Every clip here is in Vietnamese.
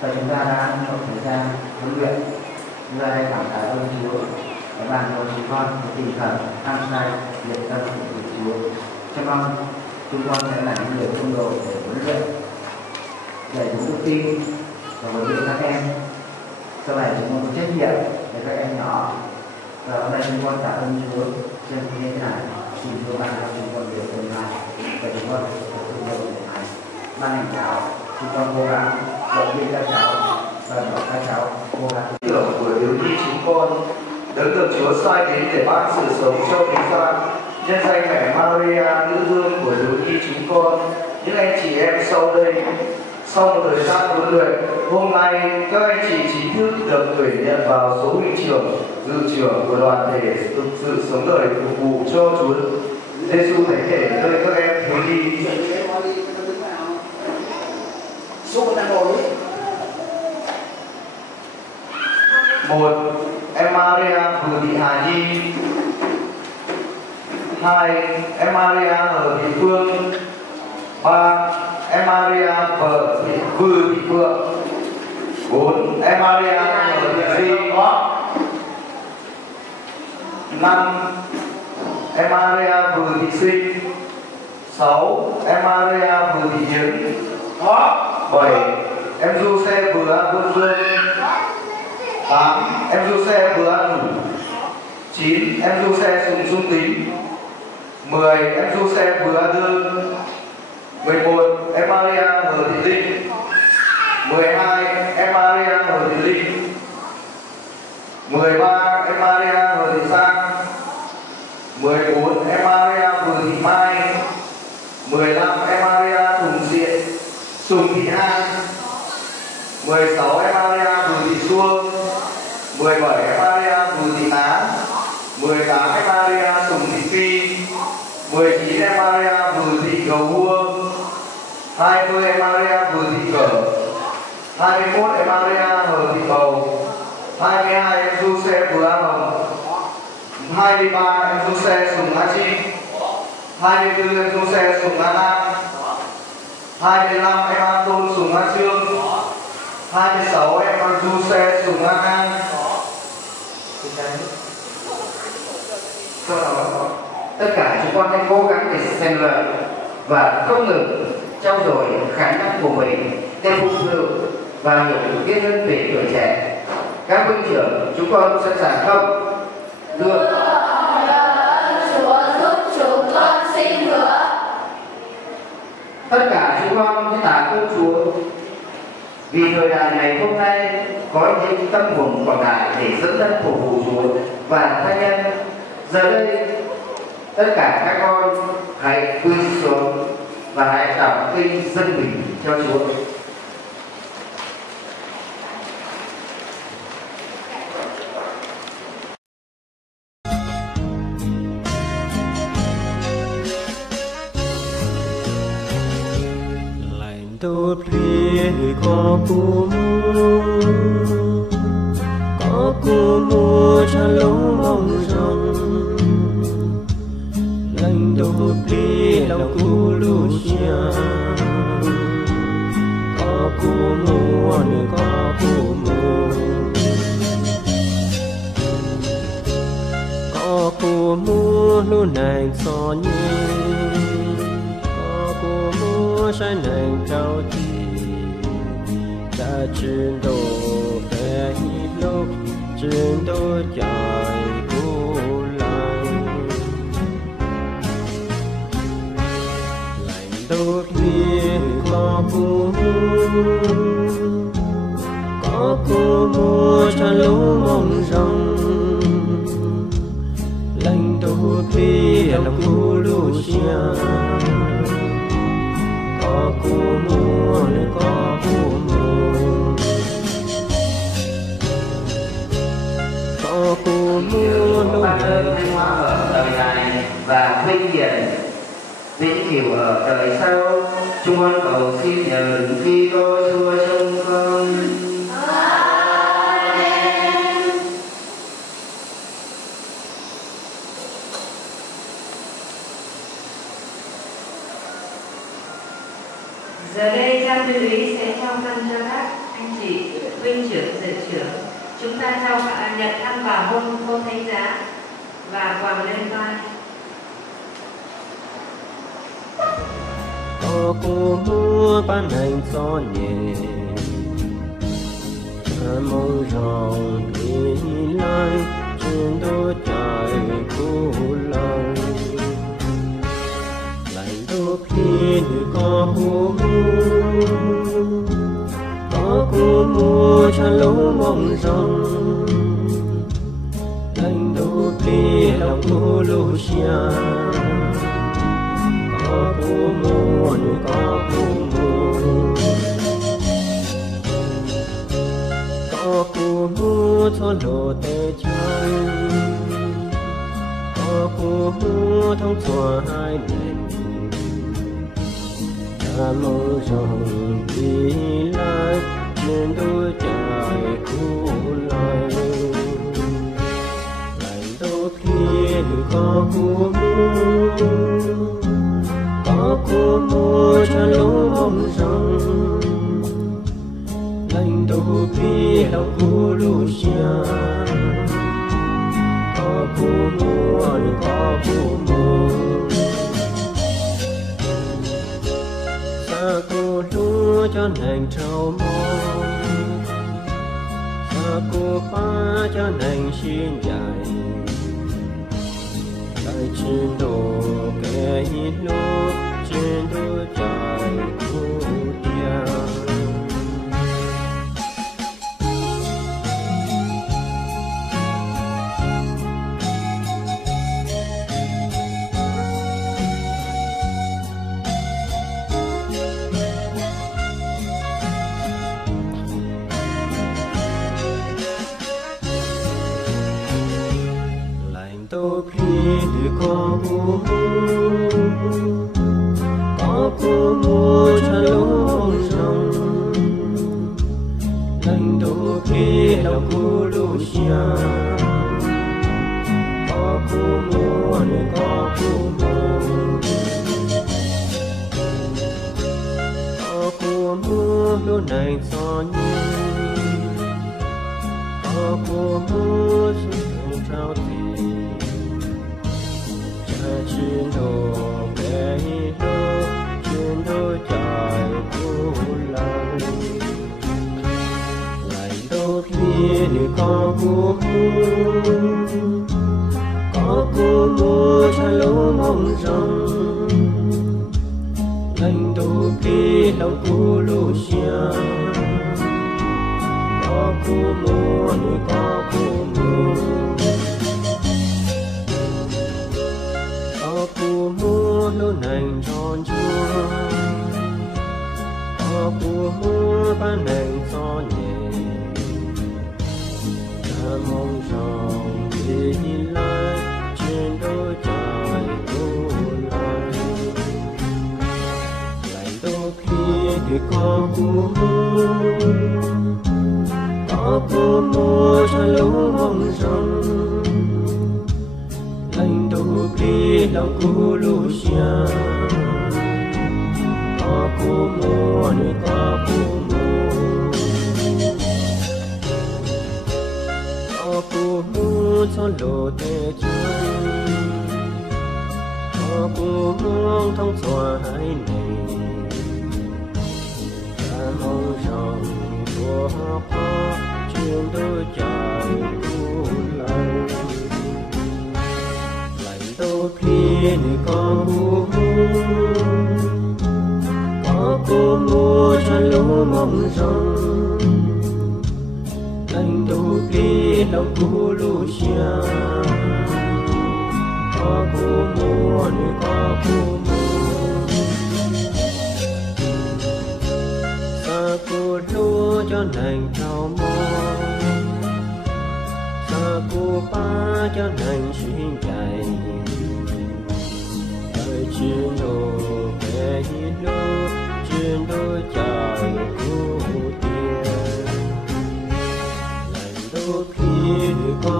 và chúng ta đã một thời gian huấn luyện. Chúng ta đây cảm tạ ơn Chúa đã ban cho chúng con cái tinh thần hăng say nhiệt tâm của Chúa. Cho mong chúng con sẽ là những người trung độ để huấn luyện, để chúng tự tin và huấn luyện các em. Sau này chúng con có trách nhiệm để các em nhỏ. Và hôm nay chúng con cảm ơn Chúa trên như thế này. Xin Chúa ban cho chúng con điều tương lai và chúng con sẽ có trung độ để này. Ban hành giáo chúng con cố gắng động viên các cháu và bảo các cháu cố gắng. Tưởng của thiếu nhi chúng con đấng được Chúa sai đến để ban sự sống cho thế gian, nhân danh mẹ Maria nữ vương của thiếu nhi chúng con, những anh chị em sau đây sau một thời gian huấn luyện, hôm nay các anh chị chính thức được tuyển nhận vào số huynh trưởng dự trưởng của đoàn thể sự sống đời phục vụ cho Chúa Giêsu thánh thể nơi các em thiếu nhi. Số đang ngồi. 1. Em Maria Vừa Thị Hà Nhi. 2. Em Maria Hờ Thị Phương. 3. Em Maria Vừa Thị Phượng. 4. Em Maria Hờ Thị Di. 5. Em Maria Vừa Thị Sinh. 6. Em Maria Vừa Thị Hiến. 7. Em Giuse Vừa An Vương Dương. 8. Em Giuse Vừa An Đủ. 9. Em Giuse Sùng Dung Tính. 10. Em Giuse Vừa An Đương. 11. Em Maria Hờ Thị Linh. 12. Em Maria Hờ Thị Linh. 13. Em Maria Hờ Thị Sang. 14. Em Maria Vừa Thị Mai. 15. Em Maria Sùng Thị An. 16. Em Maria Vừa Thị Xuông. 17. Em Maria Vừa Thị Á. 18. Em Maria Sùng Thị Phi. 19. Em Maria Vừa Thị Cầu Hua. 20. Em Maria Vừa Thị Cở. 21. Em Maria Hờ Thị Bầu. 22. Em Giuse Vừa An Hồng. 23. Em Giuse Sùng Á Chi. 24. Em Giuse Sùng Á Nam. 25. Em An Tôn Sùng Á Trương. 26. Em Giuse Sùng Á An. Tất cả chúng con hãy cố gắng để rèn luyện và không ngừng trau dồi khả năng của mình để phục vụ và hiểu biết hơn về tuổi trẻ. Các huynh trưởng chúng con sẵn sàng không? Được. Chúa giúp chúng con xin hứa. Tất cả chúng con hãy tạ ơn Chúa vì thời đại này hôm nay có những tâm hồn quảng đại để dẫn dắt phục vụ Chúa và tha nhân. Giờ đây tất cả các con hãy quỳ xuống và hãy đọc kinh dân mình cho Chúa. Tốt liệt có cô mua cho lỗ mong rồng lành tốt liệt lòng cô lu chia có cô mua nữa có cô mua luôn này so nhé sai nàng cao thì ta chuyên đồ về lúc chuyên đồ chạy cô lành tốt liệt có cô mua cho lũ mong rồng lành tốt liệt lòng cô lu chia cô mua nữa có cô mua ban ơn vinh hoa ở đời này và vinh hiển vĩnh cửu ở đời sau. Chúng con cầu xin nhờ khi tôi Chúa trong con. Giờ đây cha tư ý sẽ trao khăn cho bác. anh chị huynh trưởng dạy trưởng, chúng ta trao nhật khăn và hôn thánh giá và quàng lên vai. có cô mua ban hành gió nhẹ mong rằng đi lại trên đôi trời cô lòng lại đôi khi có cô mua cho lũ mong rằng đánh đôi khi lòng cô Lucia có cô mua cho lộ tê chân có cô mua thông xóa hai nền ta mong rằng đi lại trên đôi trời cô lời lại đôi khi có cô mua cho lũ mong rằng lành đôi khi lòng cô Lucia có cô mua xa cô lúa cho nàng trao mong xa cô ba cho nàng xin dài tại trên đồ kẻ lúa trên đôi trời cô tia đôi khi có cô mua cho lũ rằng lành đôi khi lòng cô Lucia có cô mua lúc này gió nhiên có cô mua sự trao tiền trên đồ bé đô trên đôi trời cô lòng lại đôi khi có cô mua cho lũ mong rằng lành đôi khi lòng cô Lucia có cô mua cô mua lô nàng tròn chua có cô mua ban nàng gió nhẹ ta mong rằng đi lại trên đôi trời cô lời lại đôi khi có cô mua cho lũ mong rằng lành đôi khi lòng cô Lucia có cô mua cho lộ tê chân có cô mong thông xóa hai này ta mong rằng của có trên đôi trời cô lời đôi khi có cô mua cho lũ mong rằng lành đôi khi lòng cô Lucia có cô mua xa cô lúa cho nàng trao mong xa cô ba cho nàng xin chạy trên đồ bé lúa trên đôi trời cô tia lành đôi khi có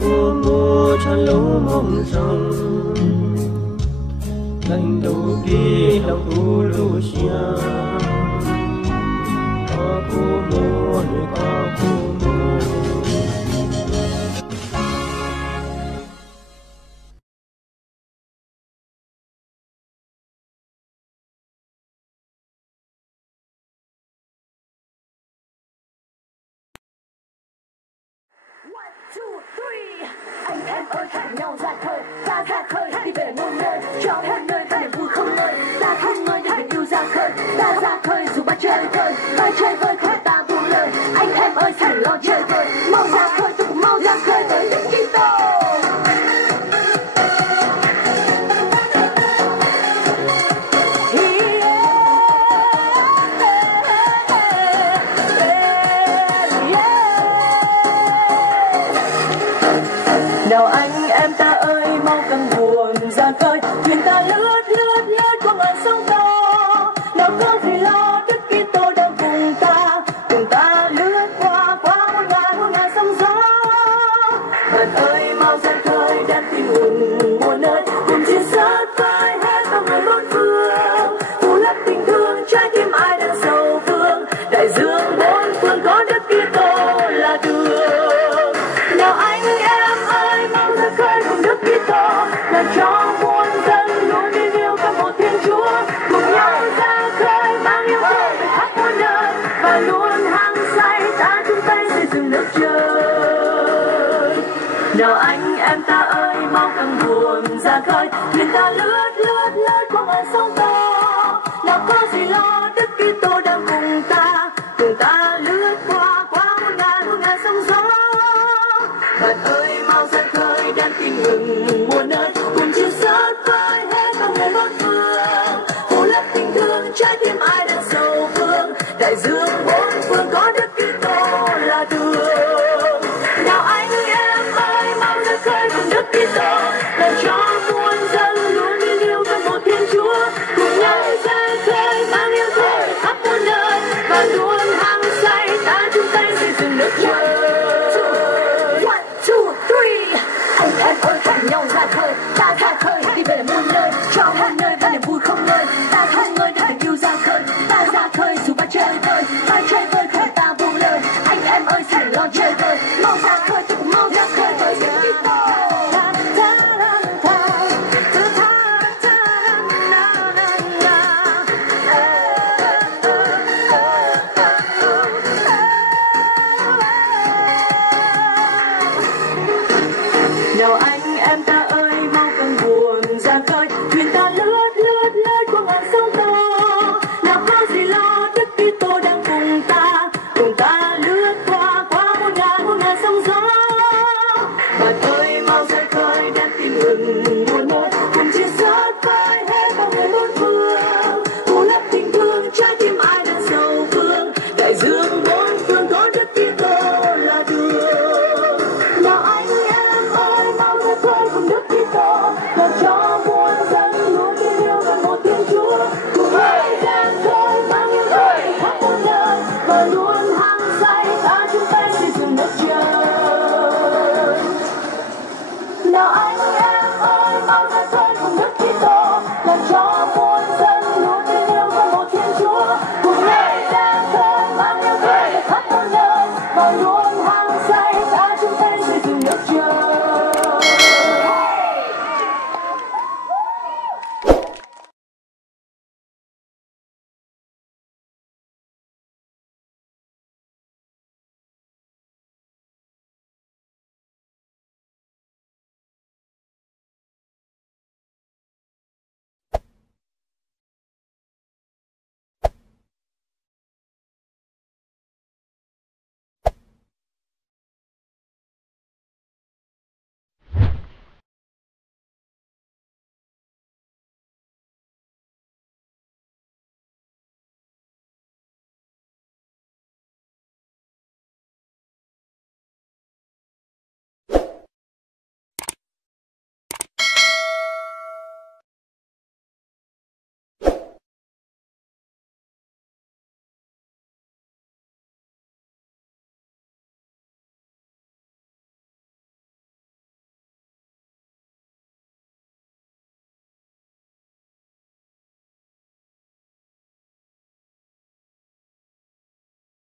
cô mua cho lũ mong rằng thành đầu đi lòng tu lu xia có cô mô nơi có cô mô. Anh em ơi hẹn nhau ra khơi, ta ra khơi đi về muôn nơi, cho hết nơi ta niềm vui không nơi, ta không ngơi để tình yêu ra khơi, ta ra khơi dù ba chơi vơi khơi ta buông lời, anh em ơi phải lo chơi vơi, mau ra khơi tôi cũng mau ra khơi với Đức Kitô. Nào anh em ta ơi mau căng buồm ra khơi, thuyền ta lướt qua ngàn sông to. Nào không phải lo Đức Kitô đang cùng ta lướt qua muôn ngàn sông gió. Bạn ơi mau ra khơi đang tin mừng muôn nơi, cùng chia sớt với hết bao người bốn phương, phủ lấp tình thương trái tim ai đang sầu phương. Đại dương bốn phương có Đức Kitô là đường. Nào anh em ơi mau ra khơi cùng Đức Kitô, làm cho muôn dân luôn tin yêu cả một Thiên Chúa, cùng nhau ra khơi mang yêu thương về khắp muôn nơi, và luôn hăng say ta chung tay xây dựng nước trời. Nào anh em ta ơi mau căng buồm ra khơi, thuyền ta lướt qua ngàn sông to. Nào có gì lo Đức Kitô đang cùng ta lướt qua muôn ngàn sông gió. Bạn ơi mau ra khơi đang tin mừng muôn nơi, cùng chia sớt với hết bao người bốn phương.